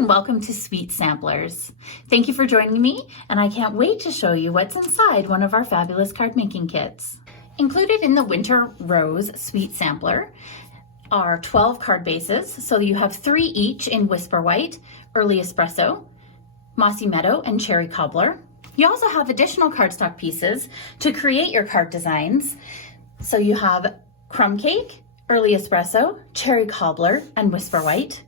and welcome to Sweet Samplers. Thank you for joining me, and I can't wait to show you what's inside one of our fabulous card making kits. Included in the Winter Rose Sweet Sampler are 12 card bases, so you have 3 each in Whisper White, Early Espresso, Mossy Meadow, and Cherry Cobbler. You also have additional cardstock pieces to create your card designs. So you have Crumb Cake, Early Espresso, Cherry Cobbler, and Whisper White.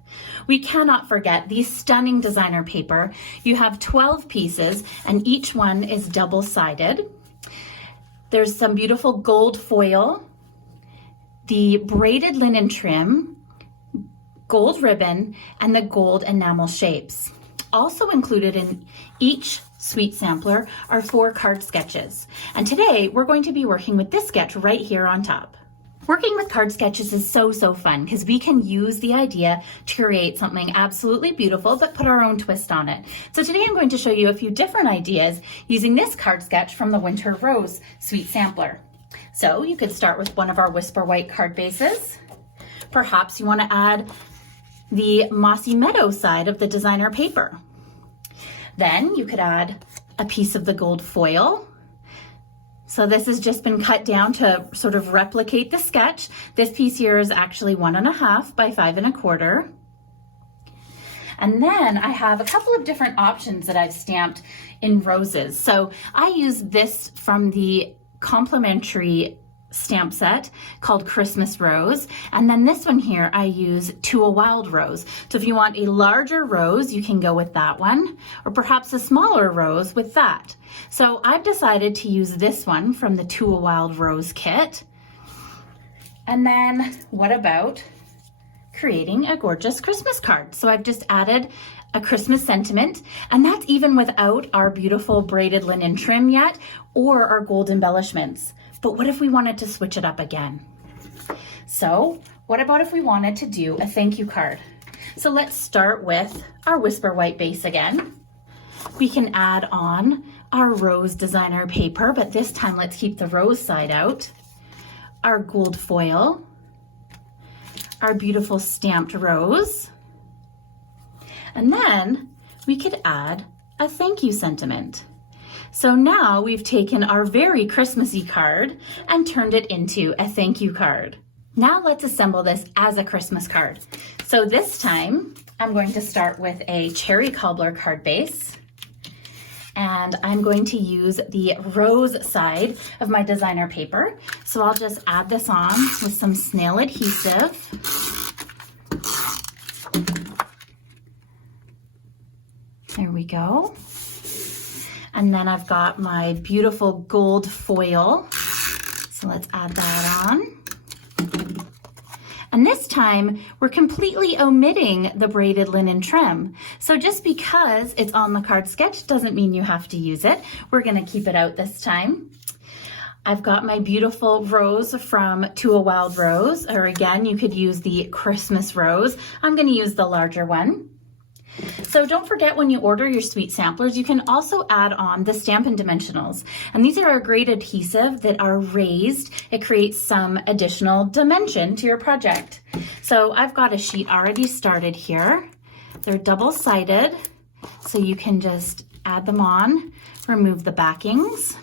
We cannot forget the stunning designer paper. You have 12 pieces and each one is double-sided. There's some beautiful gold foil, the braided linen trim, gold ribbon, and the gold enamel shapes. Also included in each Sweet Sampler are 4 card sketches. And today we're going to be working with this sketch right here on top. Working with card sketches is so fun because we can use the idea to create something absolutely beautiful but put our own twist on it. So today I'm going to show you a few different ideas using this card sketch from the Winter Rose Sweet Sampler. So you could start with one of our Whisper White card bases. Perhaps you want to add the Mossy Meadow side of the designer paper. Then you could add a piece of the gold foil. So this has just been cut down to sort of replicate the sketch. This piece here is actually 1.5 by 5.25. And then I have a couple of different options that I've stamped in roses. So I use this from the complimentary stamp set called Christmas Rose. And then this one here, I use To a Wild Rose. So if you want a larger rose, you can go with that one, or perhaps a smaller rose with that. So I've decided to use this one from the To a Wild Rose kit. And then what about creating a gorgeous Christmas card? So I've just added a Christmas sentiment, and that's even without our beautiful braided linen trim yet, or our gold embellishments. But what if we wanted to switch it up again? So what about if we wanted to do a thank you card? So let's start with our Whisper White base again. We can add on our rose designer paper, but this time let's keep the rose side out. Our gold foil, our beautiful stamped rose, and then we could add a thank you sentiment. So now we've taken our very Christmassy card and turned it into a thank you card. Now let's assemble this as a Christmas card. So this time I'm going to start with a Cherry Cobbler card base, and I'm going to use the rose side of my designer paper. So I'll just add this on with some snail adhesive. There we go. And then I've got my beautiful gold foil. So let's add that on. And this time we're completely omitting the braided linen trim. So just because it's on the card sketch doesn't mean you have to use it. We're gonna keep it out this time. I've got my beautiful rose from To a Wild Rose, or again, you could use the Christmas rose. I'm gonna use the larger one. So don't forget, when you order your Sweet Samplers, you can also add on the Stampin' Dimensionals. And these are a great adhesive that are raised. It creates some additional dimension to your project. So I've got a sheet already started here. They're double-sided, so you can just add them on, remove the backings,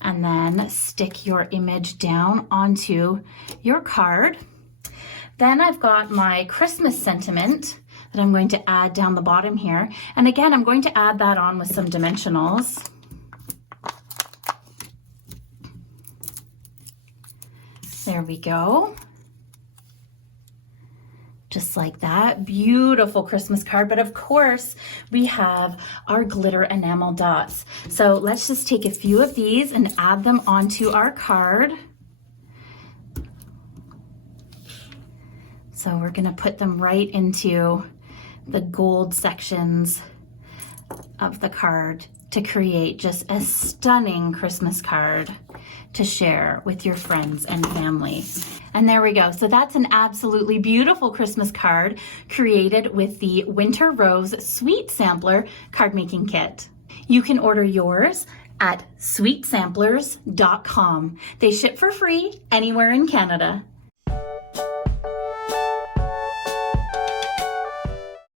and then stick your image down onto your card. Then I've got my Christmas sentiment that I'm going to add down the bottom here. And again, I'm going to add that on with some dimensionals. There we go. Just like that. Beautiful Christmas card. But of course, we have our glitter enamel dots. So let's just take a few of these and add them onto our card. So we're gonna put them right into the gold sections of the card to create just a stunning Christmas card to share with your friends and family. And there we go. So that's an absolutely beautiful Christmas card created with the Winter Rose Sweet Sampler card making kit. You can order yours at sweetsamplers.com. They ship for free anywhere in Canada.